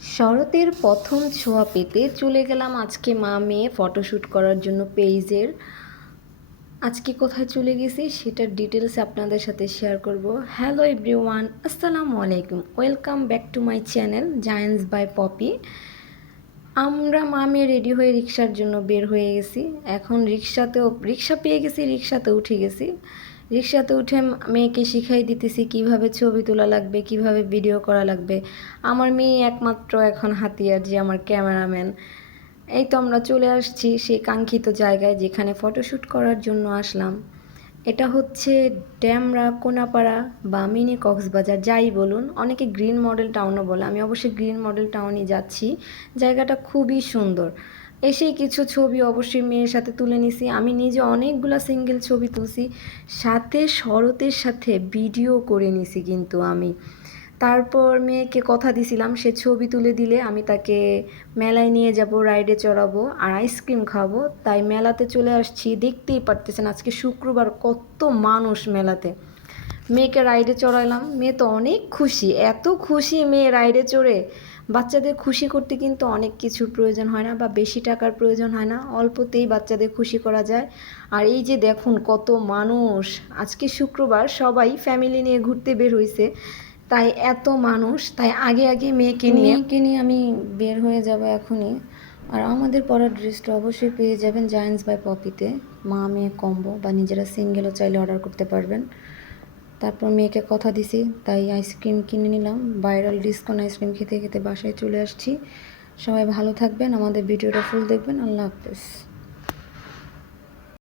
শরতের প্রথম ছোঁয়া পেতে চলে গেলাম আজকে মা মেয়ে ফটোশ্যুট করার জন্য পেজের। আজকে কোথায় চলে গেছি সেটার ডিটেলস আপনাদের সাথে শেয়ার করব। হ্যালো এভরিওয়ান, আসসালামু আলাইকুম, welcome back to my channel giants by Poppy. আমরা মা মেয়ে রেডি হয়ে রিক্সার জন্য বের হয়ে গেছি। এখন রিক্সা পেয়ে গেছি, রিক্সাতে উঠে গেছি। রিক্সাতে উঠে মেয়েকে শিখাই দিতেছি কিভাবে ছবি তোলা লাগবে, কিভাবে ভিডিও করা লাগবে। আমার মেয়ে একমাত্র এখন হাতিয়ার, যে আমার ক্যামেরাম্যান। এই তো আমরা চলে আসছি সেই কাঙ্ক্ষিত জায়গায় যেখানে ফটোশ্যুট করার জন্য আসলাম। এটা হচ্ছে ড্যামরা কোনাপাড়া বা মিনি কক্সবাজার, যাই বলুন, অনেকে গ্রিন মডেল টাউনও বলে। আমি অবশ্যই গ্রিন মডেল টাউনই যাচ্ছি। জায়গাটা খুবই সুন্দর। এসেই কিছু ছবি অবশ্যই মেয়ের সাথে তুলে নিছি। আমি নিজে অনেকগুলো সিঙ্গেল ছবি তুলছি, সাথে শরতের সাথে ভিডিও করে নিছি কিন্তু আমি। তারপর মেয়েকে কথা দিছিলাম সে ছবি তুলে দিলে আমি তাকে মেলায় নিয়ে যাব, রাইডে চড়াবো আর আইসক্রিম খাবো। তাই মেলাতে চলে আসছি। দেখতেই পারতেছেন আজকে শুক্রবার, কত মানুষ মেলাতে। মেয়েকে রাইডে চড়াইলাম, মেয়ে তো অনেক খুশি, এত খুশি মেয়ে রাইডে চড়ে। বাচ্চাদের খুশি করতে কিন্তু অনেক কিছুর প্রয়োজন হয় না বা বেশি টাকার প্রয়োজন হয় না, অল্পতেই বাচ্চাদের খুশি করা যায়। আর এই যে দেখুন কত মানুষ, আজকে শুক্রবার সবাই ফ্যামিলি নিয়ে ঘুরতে বের হয়েছে, তাই এত মানুষ। তাই আগে আগে মেয়েকে নিয়ে আমি বের হয়ে যাব এখনই। আর আমাদের পরার ড্রেসটা অবশ্যই পেয়ে যাবেন জায়েন্টস বাই পপিতে, মা মেয়ে কম্বো, বা নিজেরা সিঙ্গেলও চাইলে অর্ডার করতে পারবেন। তারপর মেয়েকে কথা দিছি তাই আইসক্রিম কিনে নিলাম। ভাইরাল ডিসকাউন্ট আইসক্রিম খেতে খেতে বাসায় চলে আসছি। সবাই ভালো থাকবেন, আমাদের ভিডিওটা ফুল দেখবেন। আল্লাহ হাফেজ।